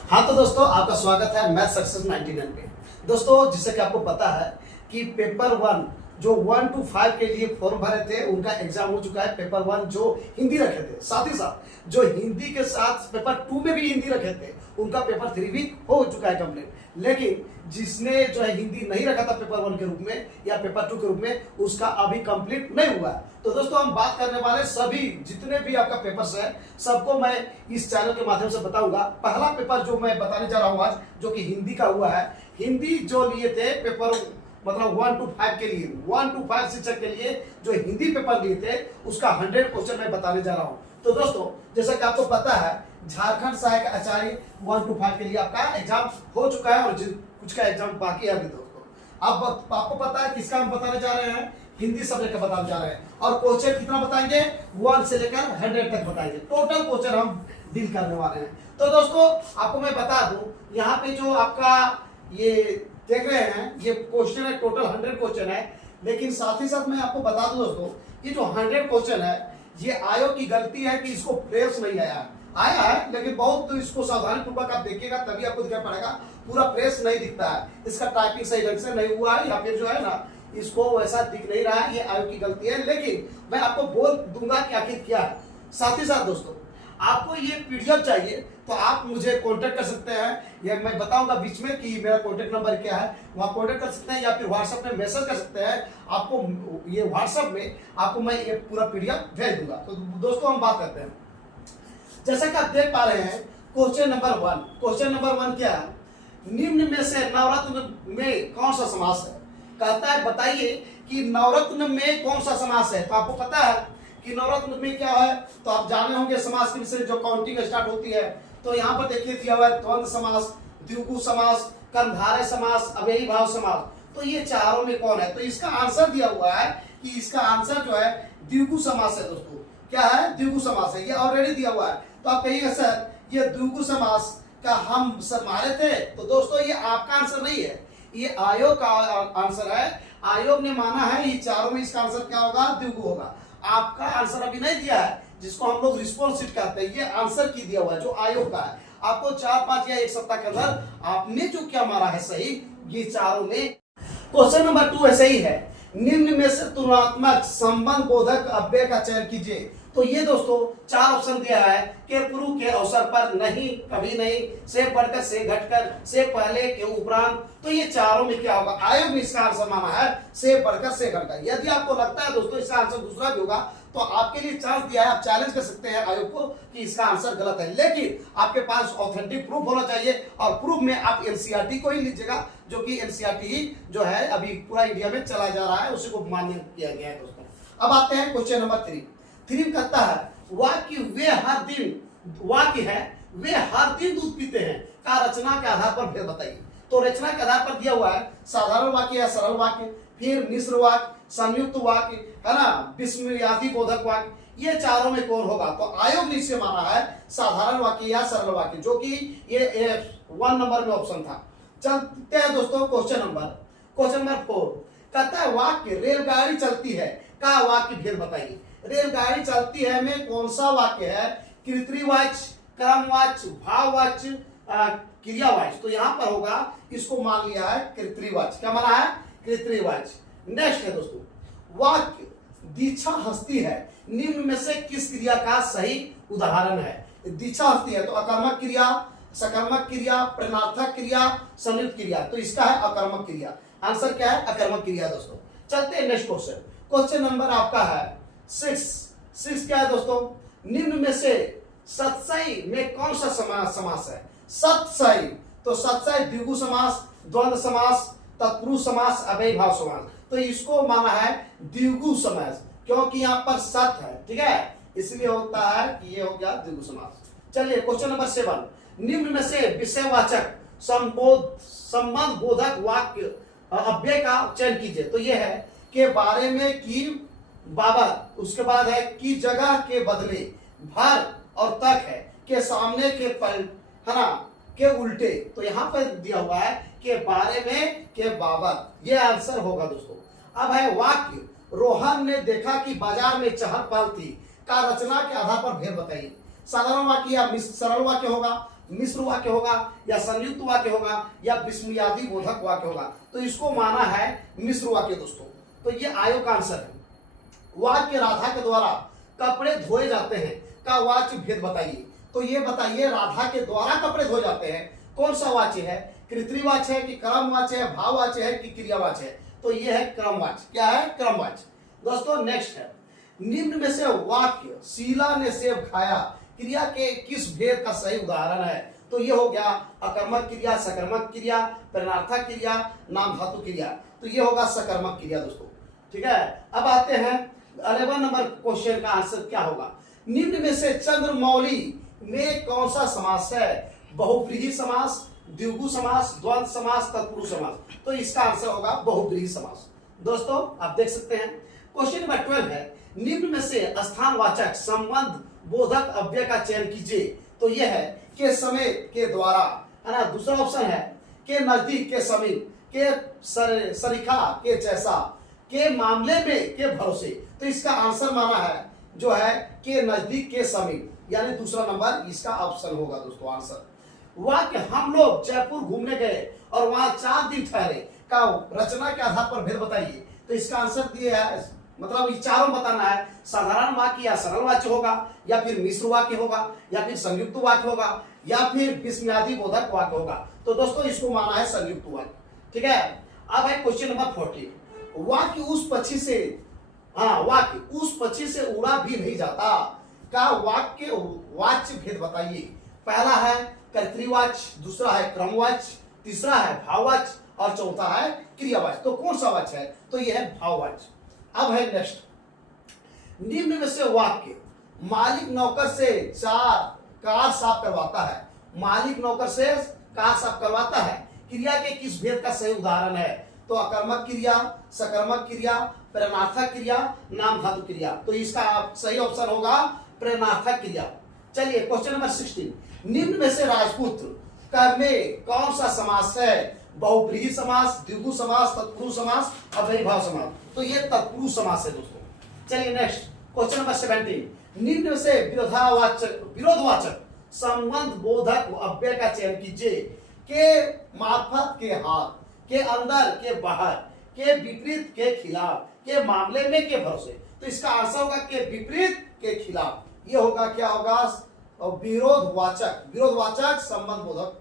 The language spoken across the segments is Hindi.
हाँ तो दोस्तों, आपका स्वागत है मैथ सक्सेस 99 पे। दोस्तों, जिससे कि आपको पता है कि पेपर 1 जो 1 to 5 के लिए फॉर्म भरे थे उनका एग्जाम हो चुका है। पेपर 1 जो हिंदी रखे थे, साथ ही साथ जो हिंदी के साथ पेपर 2 में भी हिंदी रखे थे उनका पेपर 3 भी हो चुका है कंप्लीट। लेकिन जिसने जो है हिंदी नहीं रखा था पेपर 1 के रूप में या पेपर 2 के रूप में, उसका अभी कंप्लीट नहीं हुआ है। तो दोस्तों, हम बात करने वाले सभी जितने भी आपका पेपर्स है सबको मैं इस चैनल के माध्यम से बताऊंगा। पहला पेपर जो मैं बताने जा रहा हूं आज, जो कि हिंदी का हुआ है। हिंदी जो लिए थे पेपर मतलब 1 to 5 के लिए, 1 to 5 शिक्षक के लिए जो हिंदी पेपर लिए थे उसका 100 क्वेश्चन मैं बताने जा रहा हूं। तो दोस्तों, जैसा कि आपको पता है, झारखंड सहायक आचार्य 1 to 5 के लिए आपका एग्जाम हो चुका है और कुछ का एग्जाम बाकी है अभी। दोस्तों, अब आपको पता है किसका हम बताने जा रहे हैं, हिंदी सब्जेक्ट का बताने जा रहे हैं। और क्वेश्चन कितना बताएंगे, 1 से लेकर 100 तक बताएंगे। टोटल क्वेश्चन हम डील करने वाले हैं। तो दोस्तों, आपको मैं बता दूं, यहाँ पे जो आपका ये देख रहे हैं ये क्वेश्चन है, टोटल 100 क्वेश्चन है। लेकिन साथ ही साथ मैं आपको बता दूं दोस्तों, ये जो 100 क्वेश्चन है ये आयोग की गलती है कि इसको फ्रेश नहीं आया है, लेकिन बहुत तो इसको सावधानी पूर्वक आप देखिएगा तभी आपको दिखाई पड़ेगा। पूरा फ्रेश नहीं दिखता है, इसका टाइपिंग सही ढंग से नहीं हुआ है या फिर जो है ना इसको वैसा दिख नहीं रहा है, ये आयोग की गलती है। लेकिन मैं आपको बोल दूंगा कि आखिर क्या है। साथ ही साथ दोस्तों, आपको ये पीडीएफ चाहिए तो आप मुझे कांटेक्ट कर सकते हैं, या मैं बताऊंगा बीच में कि मेरा कांटेक्ट नंबर क्या है, वहां कांटेक्ट कर सकते हैं या फिर व्हाट्सएप में मैसेज कर सकते हैं। आपको ये व्हाट्सएप में आपको मैं ये पूरा पीडीएफ भेज दूंगा। तो दोस्तों, हम बात करते हैं। जैसा कि आप देख पा रहे हैं, क्वेश्चन नंबर 1, क्वेश्चन नंबर 1 क्या है, निम्न में से नवरत्न में कौन सा समास है। कहता है बताइए कि नवरत्न में कौन सा समास है। तो आपको पता है कि नवरत्न में क्या है, तो आप जाने होंगे समास के विषय, जो काउंटिंग स्टार्ट होती है। तो यहाँ पर देखिए दिया हुआ है द्वंद्व समास, द्विगु समास, कर्मधारय समास, अव्ययी भाव समास। तो ये चारों में कौन है, तो इसका आंसर दिया हुआ है कि इसका आंसर जो है द्विगु समास है। दोस्तों, क्या है, द्विगु समास है, ये ऑलरेडी दिया हुआ है। तो आप कहिएगा सर ये द्विगु समास का हम सर मारे थे। तो दोस्तों, ये आपका आंसर नहीं है, ये आयोग का आंसर है। आयोग ने माना है ये चारों में इसका आंसर क्या होगा, द्विगु होगा। आपका आंसर अभी नहीं दिया है, जिसको हम लोग रिस्पॉन्स शीट कहते हैं, ये आंसर की दिया हुआ है जो आयोग का है। आपको 4, 5 या 1 सप्ताह के अंदर आपने जो क्या मारा है सही, ये चारों में। क्वेश्चन नंबर 2 ऐसे ही है, निम्न में से तुलनात्मक संबंध बोधक अव्यय का चयन कीजिए। तो ये दोस्तों 4 ऑप्शन दिया है, के पूर्व, के अवसर पर, नहीं, कभी नहीं, से बढ़कर, से घटकर, से पहले, के उपरांत। तो ये चारों में क्या होगा, आयोग ने इसका आंसर माना है से बढ़कर, से घटकर। यदि आपको लगता है दोस्तों इसका आंसर दूसरा भी होगा तो आपके लिए चांस दिया है, आप चैलेंज कर सकते हैं आयोग को कि इसका आंसर गलत है। लेकिन आपके पास ऑथेंटिक प्रूफ होना चाहिए, और प्रूफ में आप एनसीईआरटी को ही लीजिएगा, जो कि एनसीईआरटी ही जो है अभी पूरा इंडिया में चला जा रहा है, उसी को मान्य किया गया है। दोस्तों, अब आते हैं क्वेश्चन नंबर 3 कहता है वाक्य है वे हर दिन दूध पीते हैं का रचना के आधार पर भेद बताइए। तो रचना के आधार पर दिया हुआ है साधारण वाक्य या सरल वाक्य, फिर मिश्र वाक्य, संयुक्त वाक्य, है ना, विस्मयादि बोधक वाक्य। ये चारों में कौन होगा, तो आयोग ने इसे माना है साधारण वाक्य या सरल वाक्य, जो कि ये 1 नंबर में ऑप्शन था। चलते हैं दोस्तों क्वेश्चन नंबर 4 कहता है वाक्य रेलगाड़ी चलती है का वाक्य भेद बताइए। रेलगाड़ी चलती है में कौन सा वाक्य है, कृत्रिवाच्य, क्रमवाच्य, भाववाच्य, क्रियावाच्य। तो यहां पर होगा, इसको मान लिया है कृत्रिवाच्य। क्या माना है, कृत्रिवाच्य। नेक्स्ट है दोस्तों, वाक्य दीक्षा हस्ती है निम्न में से किस क्रिया का सही उदाहरण है। दीक्षा हस्ती है तो अकर्मक क्रिया, सकर्मक क्रिया, प्रेरणार्थक क्रिया, संयुक्त क्रिया। तो इसका है अकर्मक क्रिया। आंसर क्या है, अकर्मक क्रिया। दोस्तों, चलते हैं नेक्स्ट क्वेश्चन। क्वेश्चन नंबर आपका है 6 क्या है दोस्तों, निम्न में से सत्सई में कौन सा समास है। सत्सई, तो सत्सई द्विगु समास, द्वंद्व समास, तत्पुरुष समास, अव्ययी भाव समास। तो इसको माना है द्विगु समास, क्योंकि यहाँ पर सत है, ठीक है, इसलिए होता है कि ये हो गया द्विगु समास। चलिए क्वेश्चन नंबर 7, निम्न में से विषयवाचक संबंध बोधक वाक्य अव्यय का चयन कीजिए। तो ये है के बारे में, की बाबत, उसके बाद है की जगह, के बदले, भर और तक है, के सामने, के पल, है ना, के उल्टे। तो यहां पर दिया हुआ है के बारे में, के बाबत, ये आंसर होगा दोस्तों। अब है वाक्य रोहन ने देखा कि बाजार में चहल पहल थी का रचना के आधार पर भेद बताइए। साधारण वाक्य या सरल वाक्य होगा, मिश्र वाक्य होगा या संयुक्त वाक्य होगा या विस्मयादि बोधक वाक्य होगा, तो इसको माना है मिश्र वाक्य दोस्तों। तो ये आयोग का आंसर है। वाक्य राधा के द्वारा कपड़े धोए जाते हैं का वाच्य भेद बताइए। तो ये बताइए राधा के द्वारा कपड़े धोए जाते हैं कौन सा वाच्य है, कृत्रिवाच्य है कि क्रमवाच्य है, भाववाच्य है कि क्रियावाच्य है। तो ये है क्रमवाच्य। क्या है? क्रमवाच्य। दोस्तों नेक्स्ट है, निम्न में से वाक्य शीला ने सेब खाया क्रिया के किस भेद का सही उदाहरण है। तो ये हो गया अकर्मक क्रिया, सकर्मक क्रिया, प्रेरणार्थक क्रिया, नाम धातु क्रिया। तो ये होगा सकर्मक क्रिया दोस्तों। ठीक है, अब आते हैं 11 नंबर क्वेश्चन का आंसर क्या होगा। निम्न में से चंद्रमौली में कौन सा समास है? बहुव्रीहि समास, द्विगु समास, द्वंद्व समास, तत्पुरुष समास। तो इसका आंसर होगा बहुव्रीहि समास। दोस्तों आप देख सकते हैं क्वेश्चन नंबर 12 है, निम्न में से स्थानवाचक संबंध बोधक अव्यय का चयन कीजिए। तो यह है के समय के द्वारा, है ना। दूसरा ऑप्शन है के नजदीक, के समीप, के सरीखा, के जैसा, के मामले में, के भरोसे। तो इसका आंसर माना है जो है के नजदीक, के समीप, यानी दूसरा नंबर इसका ऑप्शन होगा दोस्तों आंसर। वाक्य हम लोग जयपुर घूमने गए और वहां 4 दिन ठहरे का रचना के आधार पर भेद बताइए। तो इसका आंसर दिया है, मतलब ये चारों बताना है। साधारण वाक्य या सरल वाक्य होगा, या फिर मिश्र वाक्य होगा, या फिर संयुक्त वाक्य होगा, या फिर विस्मयादि बोधक वाक्य होगा। तो दोस्तों इसको माना है संयुक्त वाक्य। ठीक है, अब है क्वेश्चन नंबर 14, वाक्य उस पक्षी से, वाक्य उस पक्षी से उड़ा भी नहीं जाता का वाक्य वाच्य भेद बताइए। पहला है कर्तृवाच्य, दूसरा है क्रमवाच्य, तीसरा है भाववाच्य और चौथा है क्रियावाच्य। तो कौन सा वाच्य है? तो यह है भाववाच्य। अब है नेक्स्ट, निम्न में से वाक्य मालिक नौकर से कार साफ करवाता है, मालिक नौकर से कार साफ करवाता है क्रिया के किस भेद का सही उदाहरण है। तो अकर्मक क्रिया, सकर्मक क्रिया, प्रेरणार्थक क्रिया, नाम धातु क्रिया। तो इसका सही ऑप्शन होगा प्रेरणार्थक क्रिया। चलिए क्वेश्चन नंबर 16, निम्न में से राजपुत्र का में कौन सा समास है? बहुव्रीहि समास, द्विगु समास, तत्पुरुष समास, अव्ययीभाव समास। तो ये तत्पुरुष समास है दोस्तों। चलिए नेक्स्ट क्वेश्चन नंबर 17, निम्न में से विरोधवाचक संबंध बोधक अव्यय का चयन कीजिए। के मार्फत, के हाथ, के अंदर, के बाहर, के विपरीत, के खिलाफ, के मामले में, के भरोसे। तो इसका आंसर होगा के विपरीत, के खिलाफ। ये होगा क्या होगा? विरोधवाचक संबंध बोधक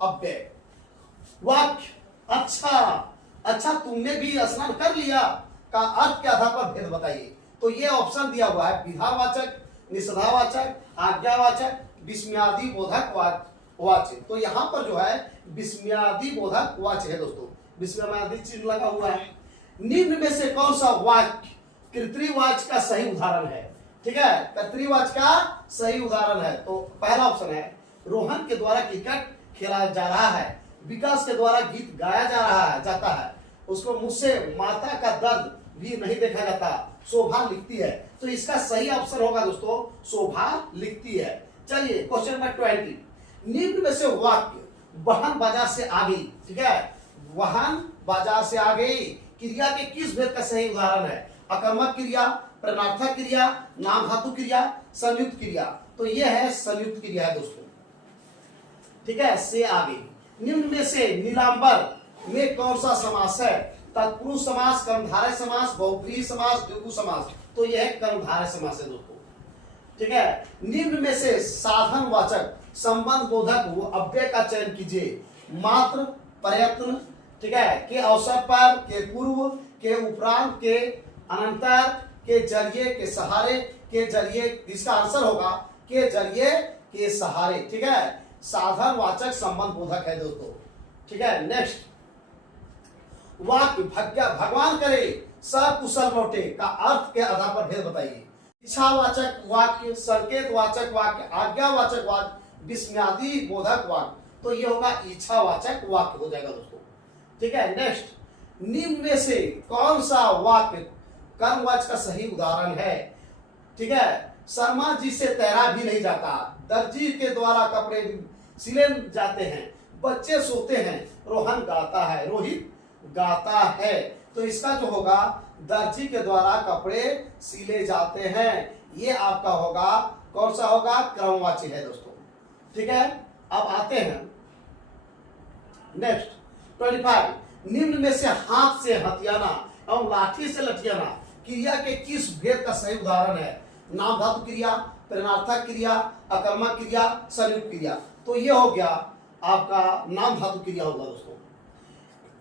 अव्यय। वाक्य अच्छा तुमने भी स्नान कर लिया का अर्थ के आधार पर भेद बताइए। तो ये ऑप्शन दिया हुआ है विधावाचक, निषेधावाचक, आज्ञावाचक, विस्मयादि बोधक वाच्य। तो यहाँ पर जो है विस्मयादि बोधक वाच्य है दोस्तों, विस्मयादि चिन्ह लगा हुआ है। निम्न में से कौन सा वाक्य कर्तृवाच्य का सही उदाहरण है? ठीक है, कर्तृवाच्य का सही उदाहरण है। तो पहला ऑप्शन है रोहन के द्वारा क्रिकेट खेला जा रहा है, विकास के द्वारा गीत गाया जाता है, उसको मुझसे माता का दर्द भी नहीं देखा जाता, शोभा लिखती है। तो इसका सही ऑप्शन होगा दोस्तों शोभा लिखती है। चलिए क्वेश्चन नंबर 20, निम्न में से वाक्य वाहन बाजार से आ गई, ठीक है, वाहन बाजार से आ गई क्रिया के किस भेद का सही उदाहरण है? अकर्मक क्रिया, प्रेरणार्थक क्रिया, नाम धातु क्रिया, संयुक्त क्रिया। तो यह है संयुक्त क्रिया है दोस्तों। ठीक है, से आ गई। निम्न में से नीलांबर में कौन सा समास है? तत्पुरुष समास, कर्मधारय समास, बहुव्रीहि समास, द्विगु समास। तो यह है कर्मधारय समास है दोस्तों। ठीक है, निम्न में से साधनवाचक संबंध बोधक अव्यय का चयन कीजिए। मात्र, प्रयत्न, ठीक है, के अवसर पर, के पूर्व, के उपरांत, के अनंतर, के जरिए, के सहारे, के जरिए। इसका आंसर होगा के जरिए, के सहारे। ठीक है, साधनवाचक संबंध बोधक है दोस्तों। ठीक है, नेक्स्ट वाक्य भगवान करे सब कुशल लौटे का अर्थ के आधार पर भेद बताइए। इच्छावाचक वाक्य, संकेतवाचक वाक्य, आज्ञावाचक वाक्य, विस्मयादि बोधक वाक्य। तो ये होगा इच्छावाचक वाक्य हो जाएगा दोस्तों। ठीक है, नेक्स्ट निम्न में से कौन सा वाक्य कर्मवाचक का सही उदाहरण है? ठीक है, शर्मा जी से तैरा भी नहीं जाता, दर्जी के द्वारा कपड़े सिले जाते हैं, बच्चे सोते हैं, रोहन गाता है, रोहित गाता है। तो इसका जो होगा दर्जी के द्वारा कपड़े सिले जाते हैं, ये आपका होगा कौन सा होगा? क्रमवाची है दोस्तों। ठीक है, अब आते हैं नेक्स्ट 25, निम्न में से हाथ से हथियाना एवं लाठी से लठियाना क्रिया के किस भेद का सही उदाहरण है? नाम धातु क्रिया, प्रेरणार्थक क्रिया, अकर्मक क्रिया, संयुक्त क्रिया। तो ये हो गया आपका नाम धातु क्रिया होगा दोस्तों।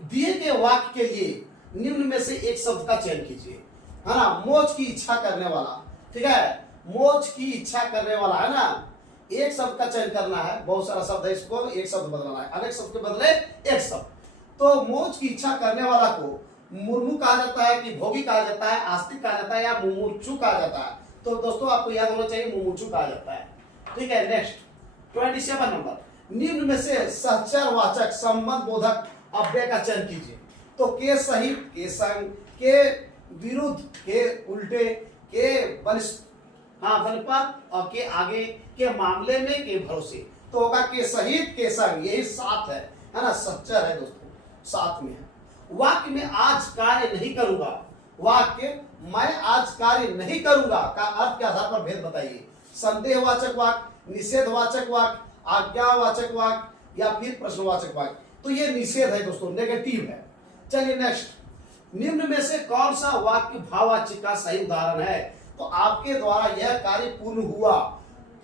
दिए गए वाक्य के लिए निम्न में से एक शब्द का चयन कीजिए, है ना। मोक्ष की इच्छा करने वाला, ठीक है, मोक्ष की इच्छा करने वाला, है ना। एक शब्द का चयन करना है, बहुत सारा शब्द है, इसको एक शब्द बदलना है, अनेक शब्द के बदले एक शब्द। तो मोक्ष की इच्छा करने वाला को मुर्मू कहा जाता है कि भोगी कहा जाता है, आस्तिक कहा जाता है या मुमुक्षु कहा जाता है? तो दोस्तों आपको याद होना चाहिए मुमुक्षु कहा जाता है, ठीक है। नेक्स्ट 27 नंबर, निम्न में से सहचर वाचक संबंध बोधक अव्यय का चयन कीजिए। तो के सहित, के संग, के विरुद्ध, के उल्टे, के बलिष्ठ, हाँ बलिपद, और के आगे, के मामले में, के भरोसे। तो होगा के सहित, के संग, यही साथ है ना, सहचर है दोस्तों, साथ में है। वाक्य में आज कार्य नहीं करूंगा, वाक्य मैं आज कार्य नहीं करूंगा का अर्थ के आधार पर भेद बताइए। संदेहवाचक वाक्य, निषेधवाचक वाक्य, आज्ञावाचक वाक्य या फिर प्रश्नवाचक वाक्य। तो ये निषेध है दोस्तों, नेगेटिव है। चलिए नेक्स्ट, निम्न में से कौन सा वाक्य भाववाचक का सही उदाहरण है? तो आपके द्वारा यह कार्य पूर्ण हुआ,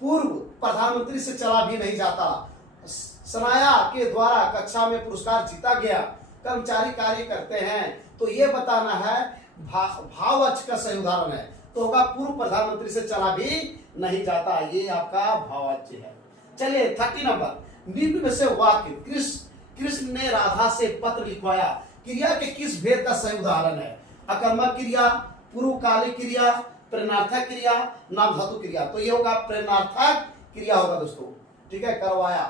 पूर्व प्रधानमंत्री से चला भी नहीं जाता, सनाया के द्वारा कक्षा में पुरस्कार जीता गया, कर्मचारी कार्य करते हैं। तो ये बताना है भाववाचक का सही उदाहरण है। तो होगा पूर्व प्रधानमंत्री से चला भी नहीं जाता, ये आपका भाववाच्य है। चलिए 30 नंबर, निम्न में से वाक्य कृष्ण ने राधा से पत्र लिखवाया क्रिया के किस भेद का सही उदाहरण है? अकर्मक क्रिया, पूर्वकालिक क्रिया, प्रेरणार्थक क्रिया, नाम धातु क्रिया। तो ये होगा प्रेरणार्थक क्रिया होगा दोस्तों, ठीक है, करवाया।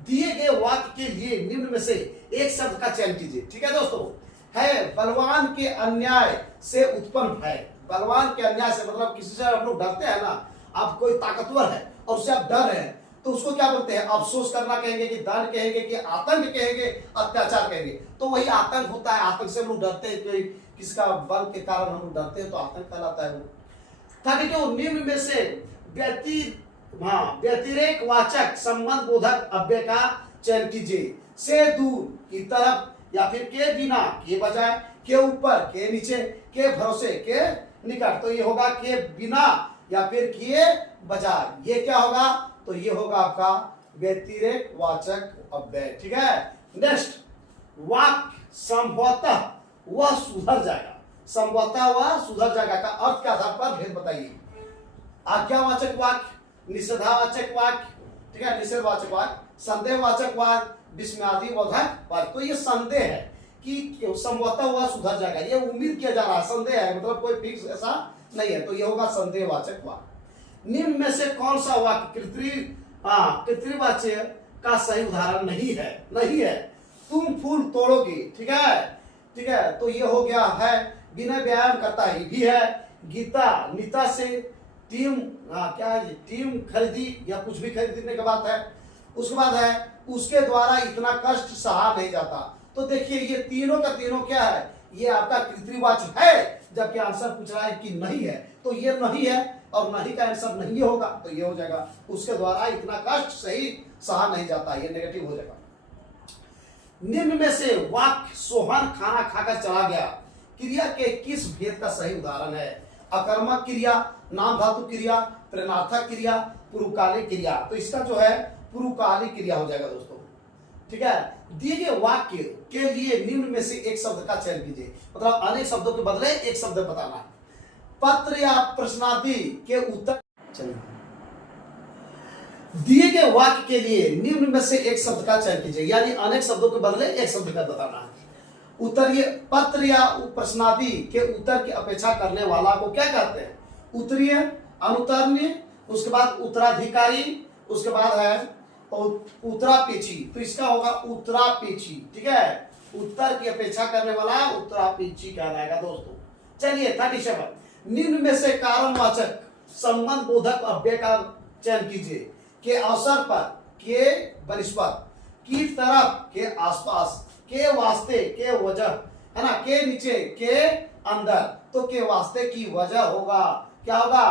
दिए गए वाक्य के लिए निम्न में से एक शब्द का चयन कीजिए, ठीक है दोस्तों। है बलवान के अन्याय से उत्पन्न भय। बलवान के अन्याय से मतलब किसी से हम लोग डरते हैं ना, आप कोई ताकतवर है और उससे आप डर रहे हैं, तो उसको क्या बोलते हैं? अफसोस करना कहेंगे, कि दंड कहेंगे, कि आतंक कहेंगे, अत्याचार कहेंगे। तो वही आतंक होता है, आतंक से हम लोग डरते हैं, कोई किसी का बल के कारण हम लोग डरते हैं, तो आतंक कहलाता है वो। निम्न में से व्यतिरेक वाचक संबंध बोधक अव्यय का चयन कीजिए। से दूर, की तरफ, या फिर के बिना, के बजाय, के ऊपर, के नीचे, के भरोसे, के निकट। तो ये होगा के बिना या फिर के बजाय। ये क्या होगा? तो ये होगा आपका व्यतिरेक वाचक अव्यय, ठीक है। नेक्स्ट, वाक्य संभवतः वह सुधर जाएगा, संभवतः वह सुधर जाएगा का अर्थ के आधार पर भेद बताइए। आज्ञावाचक वाक्य, निषेधावाचक वाक्य, ठीक है, निषेधवाचक वाक्य, संदेहवाचक वाक्य, विस्मयादिबोधक वाक्य। तो ये संदेह है कि संभवतः वह सुधर जाएगा, ये उम्मीद किया जा रहा है, संदेह है, मतलब कोई फिक्स ऐसा नहीं है। तो ये होगा संदेहवाचक वाक्य। निम्न में से कौन सा वाक्य कृत्रिवाच्य का सही उदाहरण नहीं है? नहीं है। तुम फूल तोड़ोगे, ठीक है, ठीक है। तो ये हो गया है बिना व्यायाम करता ही भी है। गीता नीता से टीम क्या है, टीम खरीदी या कुछ भी खरीदने की बात है। उसके बाद है उसके द्वारा इतना कष्ट सहा नहीं जाता। तो देखिए ये तीनों का तीनों क्या है, ये आपका कृत्रिवाच्य है, जबकि आंसर पूछ रहा है कि नहीं है। तो ये नहीं है और नहीं का आंसर नहीं होगा, तो ये हो जाएगा उसके द्वारा इतना कष्ट सही सहा नहीं जाता, ये नेगेटिव हो जाएगा। निम्न में से वाक्य सोहन खाना खाकर चला गया क्रिया के किस भेद का सही उदाहरण है? अकर्मक क्रिया, नाम धातु क्रिया, प्रेरणार्थक क्रिया, पूर्वकालिक क्रिया। तो इसका जो है पूर्वकालिक क्रिया हो जाएगा दोस्तों, ठीक है। दिए गए वाक्य के लिए निम्न में से एक शब्द का चयन कीजिए, मतलब अनेक शब्दों के बदले एक शब्द बताना है। पत्र या प्रश्नादि के उत्तर, चलिए दिए गए वाक्य के लिए निम्न में से एक शब्द का चयन कीजिए, यानी अनेक शब्दों के बदले एक शब्द का बताना है। उत्तरीय पत्र या प्रश्नादि के उत्तर की अपेक्षा करने वाला को क्या कहते हैं? उत्तरीय, अनुत्तरणीय, उसके बाद उत्तराधिकारी, उसके बाद है उत्तरापेक्षी। तो इसका होगा उत्तरापेक्षी, ठीक है। उत्तर की अपेक्षा करने वाला उत्तरापेक्षी कहलाएगा दोस्तों। चलिए 37, निम्न में से कारणवाचक संबंध बोधक अव्यय का चयन कीजिए। के अवसर पर, के बनिस्पत, की तरफ, के आसपास, के वास्ते, के वजह, है ना, के नीचे, के अंदर। तो के वास्ते की वजह होगा, क्या होगा?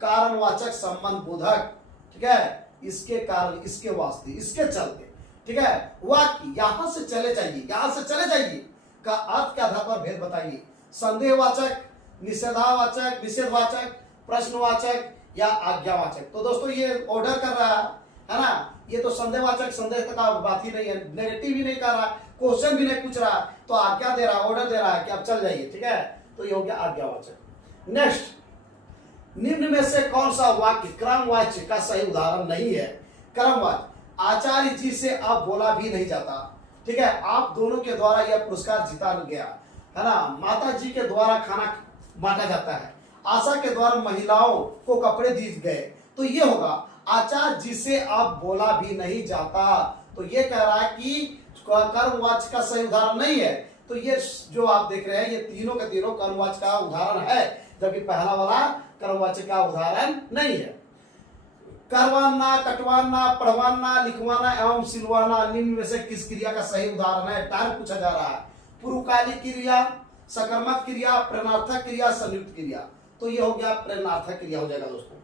कारणवाचक संबंध बोधक, ठीक है। इसके कारण, इसके वास्ते, इसके चलते, ठीक है। वाक्य यहां से चले जाइए, यहां से चले जाइए का अर्थ के आधार पर भेद बताइए। संदेहवाचक, निषेधावाचक, निषेधवाचक, प्रश्नवाचक या आज्ञावाचक। तो दोस्तों ये ऑर्डर कर रहा है ना, ये तो संदेहवाचक, संदेह का बात ही नहीं है, नेगेटिव ही नहीं कर रहा, क्वेश्चन भी नहीं पूछ रहा, तो आज्ञा दे रहा, ऑर्डर दे रहा है कि आप चल जाइए, ठीक है। तो ये हो गया आज्ञावाचक। नेक्स्ट, निम्न में से कौन सा वाक्य क्रमवाच्य का सही उदाहरण नहीं है? क्रमवाच्य, आचार्य जी से अब बोला भी नहीं जाता, ठीक है। आप दोनों के द्वारा यह पुरस्कार जीता गया, है ना। माता जी के द्वारा खाना बांटा जाता है, आशा के द्वारा महिलाओं को कपड़े दिए गए, तो ये होगा आचार्य जी से अब बोला भी नहीं जाता। तो ये कह रहा है कि कर्मवाच्य का सही उदाहरण नहीं है। तो ये जो आप देख रहे हैं ये तीनों के तीनों कर्मवाच्य का उदाहरण है, जबकि पहला वाला कर्मवाच्य का उदाहरण नहीं है। करवाना, कटवाना, पढ़वाना, लिखवाना एवं सिलवाना निम्न में से किस क्रिया का सही उदाहरण है? टाइम पूछा जा रहा है। पूर्वकालिक क्रिया, सकर्मक क्रिया, प्रेरणार्थक क्रिया, संयुक्त क्रिया। तो ये हो गया प्रेरणार्थक क्रिया हो जाएगा दोस्तों।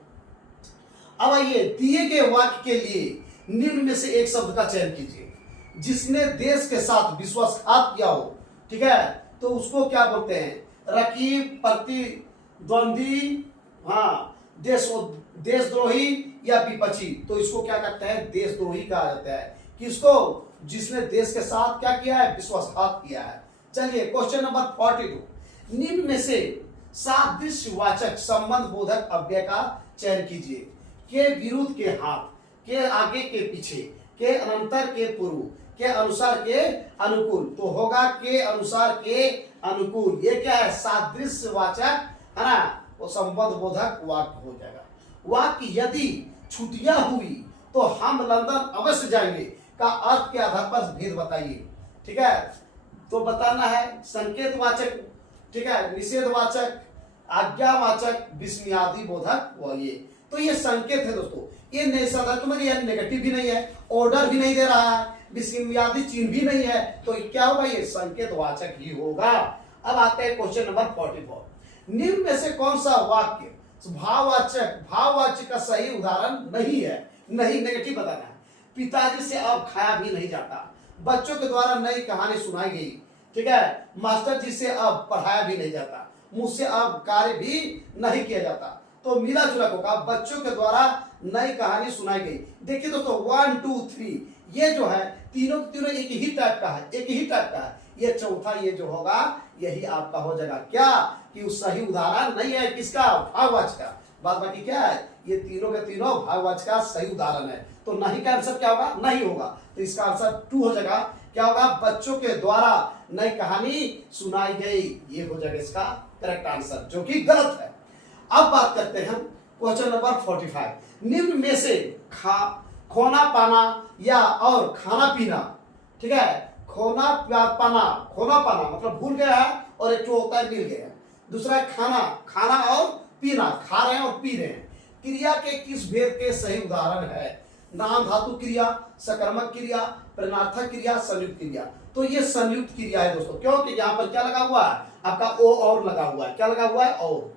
अब आइए दिए गए वाक्य के लिए निम्न में से एक शब्द का चयन कीजिए जिसने देश के साथ विश्वासघात किया हो, ठीक है। तो उसको क्या बोलते हैं? रकीब, प्रतिद्वंदी, हाँ, देशद्रोही या विपक्षी। तो इसको क्या कहते हैं? देशद्रोही कहा जाता है। किसको? जिसने देश के साथ क्या किया है? विश्वासघात किया है। चलिए क्वेश्चन नंबर 42, निम्न में से सादृश्यवाचक संबंध बोधक अव्यय का चयन कीजिए। के विरुद्ध के हाथ, के आगे के पीछे, के अनंतर के पूर्व, के अनुसार के अनुकूल। तो होगा के अनुसार के अनुकूल। ये क्या है? सादृश्यवाचक, है ना, वो संबंध बोधक वाक्य हो जाएगा। वाक्य यदि छुट्टियां हुई तो हम लंदन अवश्य जाएंगे का अर्थ के आधार पर भेद बताइए, ठीक है। तो बताना है संकेतवाचक, ठीक है, निषेधवाचक, आज्ञावाचक, विस्मयादि बोधक। वो ये तो ये संकेत है दोस्तों, ये निषेधात्मक मतलब ये नेगेटिव भी नहीं है, ऑर्डर भी नहीं दे रहा है, विस्मयादि चिन्ह भी नहीं है, तो क्या होगा? ये संकेतवाचक ही होगा। अब आते हैं क्वेश्चन नंबर 44, निम्न में से कौन सा वाक्य भाववाचक का सही उदाहरण नहीं है? नहीं, नेगेटिव बताना है। पिताजी से अब खाया भी नहीं जाता, बच्चों के द्वारा नई कहानी सुनाई गई, ठीक है। मास्टर जी से अब पढ़ाया भी नहीं जाता, मुझसे अब कार्य भी नहीं किया जाता। तो मिला जुला होगा, बच्चों के द्वारा नई कहानी सुनाई गई। देखिए दोस्तों 1 2 3 ये जो है तीनों तीनों एक ही टाइप का है, एक ही टाइप का है। ये चौथा ये जो होगा यही आपका हो जाएगा क्या? कि उस सही उदाहरण नहीं है किसका? भाववाचक का। बात बाकी क्या है? ये तीनों के तीनों भाववाचक का सही उदाहरण है। तो नहीं का आंसर क्या होगा? नहीं होगा। तो इसका आंसर 2 हो जाएगा। क्या होगा? बच्चों के द्वारा नई कहानी सुनाई गई। ये हो जाएगा इसका करेक्ट आंसर, जो कि गलत है। अब बात करते हैं क्वेश्चन नंबर 45, निम्न में से खोना पाना या और खाना पीना, ठीक है। खोना पाना मतलब भूल गया है, और एक तो होता है मिल गया। दूसरा है खाना और पीना, खा रहे हैं और पी रहे हैं। क्रिया के किस भेद के सही उदाहरण है? नाम धातु क्रिया, सकर्मक क्रिया, प्रेरणार्थक क्रिया, संयुक्त क्रिया। तो ये संयुक्त क्रिया है दोस्तों, क्योंकि यहाँ पर क्या लगा हुआ है? आपका ओ और लगा हुआ है। क्या लगा हुआ है? और।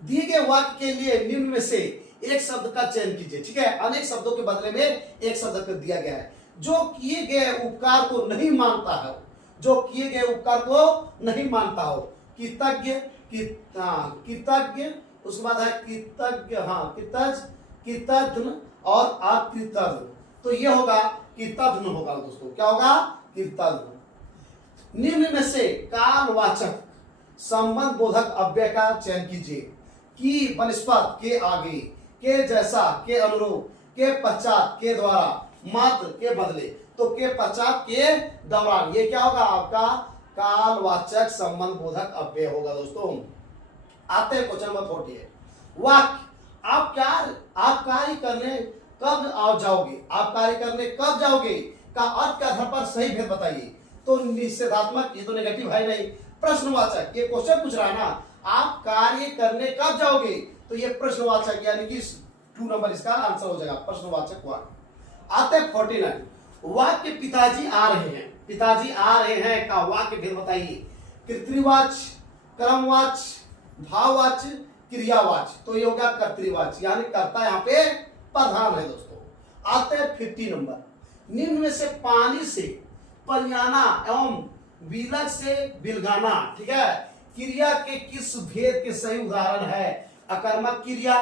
दिए गए वाक्य के लिए निम्न में से एक शब्द का चयन कीजिए, ठीक है। अनेक शब्दों के बदले में एक शब्द कर दिया गया है। जो किए गए उपकार को नहीं मानता है, जो किए गए उपकार को नहीं मानता हो। कृतज्ञ, उसके बाद है कृतज्ञ, कृतज्ञ और अकृतज्ञ। तो ये होगा कृतज्ञ होगा दोस्तों। क्या होगा? कृतज्ञ। निम्न में से कालवाचक संबंध बोधक अव्यय का चयन कीजिए। की बनस्पत, के आगे, के जैसा, के अनुरूप, के पश्चात, के द्वारा, मात्र, के बदले। तो के पश्चात, के दौरान। ये क्या होगा? आपका कालवाचक संबंध बोधक अव्यय होगा दोस्तों। आते हैं क्वेश्चन नंबर 48, वाक्य आप कार्य करने कब जाओगे? आप कार्य करने कब जाओगे का अर्थ के आधार पर सही भेद बताइए। तो निषेधात्मक, ये तो नेगेटिव है नहीं। प्रश्नवाचक, ये क्वेश्चन पूछ रहा है ना, आप कार्य करने कब जाओगे? तो ये प्रश्नवाचक यानी कि 2 नंबर इसका आंसर हो जाएगा, प्रश्नवाचक वाक्य। आते 49, वाक्य पिताजी आ रहे हैं, पिताजी आ रहे हैं का वाक्य भेद बताइए। कर्तृवाच्य, कर्मवाच्य, भाववाच्य, क्रियावाच्य। तो ये हो गया कर्तृवाच्य, यानी कर्ता यहाँ पे प्रधान है दोस्तों। आते हैं 50 नंबर, निम्न में से पानी से परियाना एवं विलग से बिलगाना, ठीक है, क्रिया के किस भेद के सही उदाहरण है? अकर्मक क्रिया,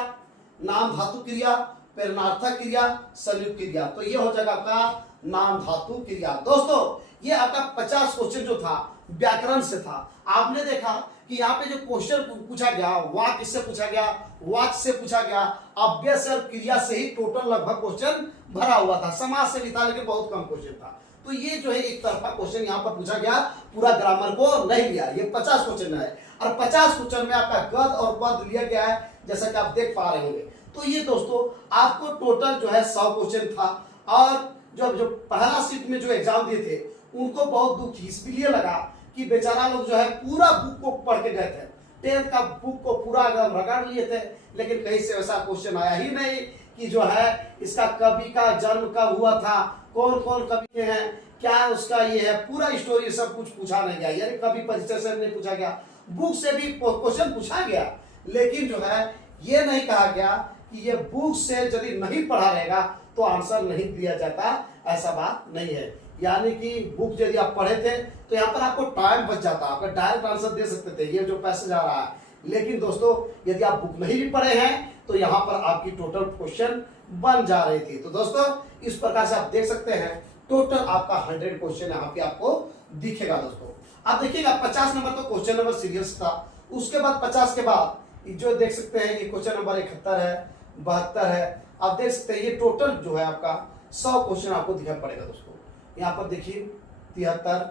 नाम धातु क्रिया, प्रेरणार्थक क्रिया, संयुक्त क्रिया। तो ये हो जाएगा आपका नाम धातु क्रिया। दोस्तों ये आपका 50 क्वेश्चन जो था व्याकरण से था। आपने देखा कि यहाँ पे जो क्वेश्चन पूछा गया वाक्य किससे पूछा गया, वाक्य से पूछा गया, अव्यय से और क्रिया से ही टोटल लगभग क्वेश्चन भरा हुआ था। समाज से निकाल के बहुत कम क्वेश्चन था। तो ये जो है एक तरफा क्वेश्चन यहाँ पर पूछा गया, पूरा ग्रामर को नहीं लिया। ये 50 क्वेश्चन है और 50 क्वेश्चन में आपका गद और पद लिया गया है, जैसा कि आप देख पा रहे होंगे। तो ये दोस्तों आपको टोटल जो है 100 क्वेश्चन था। और जो पहला शिफ्ट में जो एग्जाम दिए थे उनको बहुत दुख इसलिए लगा कि बेचारा लोग जो है पूरा बुक को पढ़ के गए थे, 10th का बुक को पूरा एकदम रगड़ लिए थे, लेकिन कहीं से वैसा क्वेश्चन आया ही नहीं कि जो है इसका कवि का जन्म कब हुआ था, कौन कौन कवि हैं, क्या उसका ये है, पूरा स्टोरी सब कुछ पूछा नहीं गया। यानी कवि परिचय से नहीं पूछा गया, बुक से भी क्वेश्चन पूछा गया, लेकिन जो है ये नहीं कहा गया कि ये बुक से यदि नहीं पढ़ा रहेगा तो आंसर नहीं दिया जाता। ऐसा बात नहीं है। यानी कि बुक यदि आप पढ़े थे तो यहाँ पर आपको टाइम बच जाता, आपका डायरेक्ट आंसर दे सकते थे, ये जो पैसेज आ रहा है। लेकिन दोस्तों यदि आप बुक नहीं भी पढ़े हैं तो यहाँ पर आपकी टोटल क्वेश्चन बन जा रही थी। तो दोस्तों इस प्रकार से आप देख सकते हैं टोटल आपका 100 क्वेश्चन यहाँ पे आपको दिखेगा। दोस्तों आप देखिएगा 50 नंबर तो क्वेश्चन नंबर सीरियस था, उसके बाद 50 के बाद जो देख सकते हैं ये क्वेश्चन नंबर 71 है, 72 है। आप देख सकते हैं ये टोटल जो है आपका 100 क्वेश्चन आपको दिखाई पड़ेगा। दोस्तों यहाँ पर देखिए 73,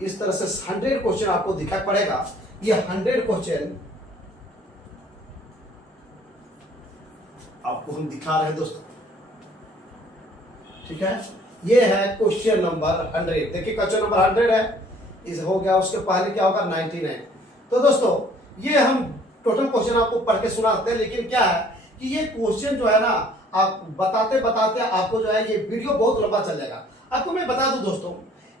इस तरह से 100 क्वेश्चन आपको दिखाई पड़ेगा। ये 100 क्वेश्चन आपको हम दिखा रहे हैं दोस्तों, ठीक है। ये है क्वेश्चन नंबर 100। देखिए क्वेश्चन नंबर 100 है, इस हो गया, उसके पहले क्या होगा 99। तो दोस्तों ये हम टोटल क्वेश्चन आपको पढ़ के सुनाते हैं, लेकिन क्या है कि ये क्वेश्चन जो है ना आप बताते बताते आपको जो है ये वीडियो बहुत लंबा चल जाएगा। आपको मैं बता दूं दोस्तों,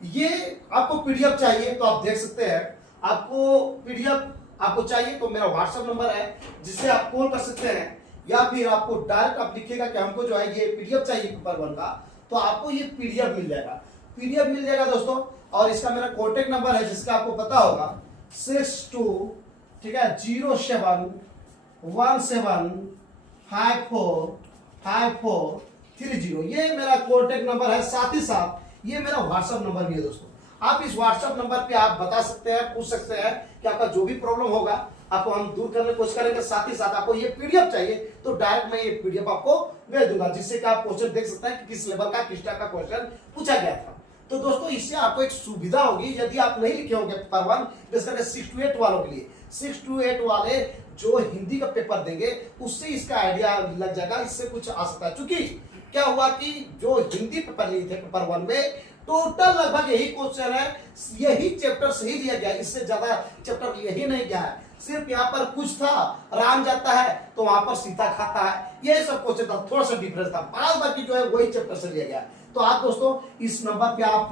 ये आपको पीडीएफ चाहिए तो आप देख सकते हैं। आपको पीडीएफ आपको चाहिए तो मेरा व्हाट्सएप नंबर है जिससे आप कॉल कर सकते हैं, या फिर आपको डायरेक्ट आप लिखिएगा कि हमको जो है ये पीडीएफ चाहिए पेपर 1 का, तो आपको ये पीडीएफ मिल जाएगा। पीडीएफ मिल जाएगा दोस्तों। और इसका मेरा कॉन्टेक्ट नंबर है जिसका आपको पता होगा 62, ठीक है, 0717545430। ये मेरा कॉन्टेक्ट नंबर है, साथ ही साथ ये मेरा व्हाट्सएप नंबर भी है दोस्तों। आप इस व्हाट्सएप नंबर पे आप बता सकते हैं, पूछ सकते हैं कि आपका जो भी प्रॉब्लम होगा आपको हम दूर करने की कोशिश करेंगे। साथ ही साथ आपको ये पीडीएफ चाहिए तो डायरेक्ट मैं ये पीडीएफ आपको भेज दूंगा, जिससे कि आप क्वेश्चन देख सकते हैं कि किस लेवल का किस टाइप का क्वेश्चन पूछा गया था। तो दोस्तों इससे आपको एक सुविधा होगी, यदि आप नहीं लिखे होंगे पेपर 1, खासकर 6 to 8 वालों के लिए, 6 to 8 वाले जो हिंदी का पेपर देंगे उससे इसका आइडिया लग जाएगा, इससे कुछ आ सकता है। चूंकि क्या हुआ कि जो हिंदी पेपर लिए थे पेपर 1 में टोटल लगभग यही क्वेश्चन है, यही चैप्टर सही दिया गया, इससे ज्यादा चैप्टर यही नहीं गया है। सिर्फ यहाँ पर कुछ था, राम जाता है तो वहां पर सीता खाता है, यही सब क्वेश्चन था, थोड़ा सा डिफरेंस था। बाद बाकी जो है वही चैप्टर से लिया गया। तो आप दोस्तों इस नंबर पे आप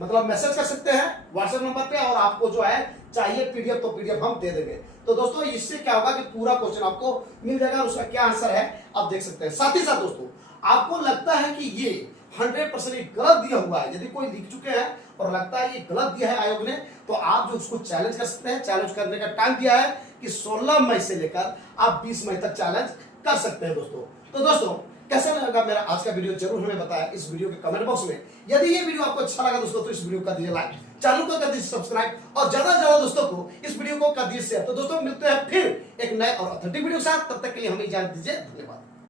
मतलब मैसेज कर सकते हैं व्हाट्सएप नंबर पे, और आपको जो है चाहिए पीडीएफ तो पीडीएफ हम दे देंगे। तो दोस्तों इससे क्या होगा कि पूरा क्वेश्चन आपको मिल जाएगा, उसका क्या आंसर है आप देख सकते हैं। साथ ही साथ दोस्तों आपको लगता है कि ये 100% गलत दिया हुआ है, यदि कोई लिख चुके हैं और लगता है ये गलत दिया है आयोग ने, तो आप जो उसको चैलेंज कर सकते हैं। चैलेंज करने का टाइम दिया है कि 16 मई से लेकर आप 20 मई तक चैलेंज कर सकते हैं दोस्तों। तो दोस्तों कैसा लगा मेरा आज का वीडियो जरूर हमें बताया इस वीडियो के कमेंट बॉक्स में। यदि ये वीडियो आपको अच्छा लगा दोस्तों तो इस वीडियो को कर दीजिए लाइक, चैनल को कर दीजिए सब्सक्राइब, और ज्यादा से ज्यादा दोस्तों को इस वीडियो को कर दीजिए शेयर। तो दोस्तों मिलते हैं फिर एक नए और ऑथेंटिक वीडियो के साथ, तब तक के लिए हमें इजाजत दीजिए। धन्यवाद।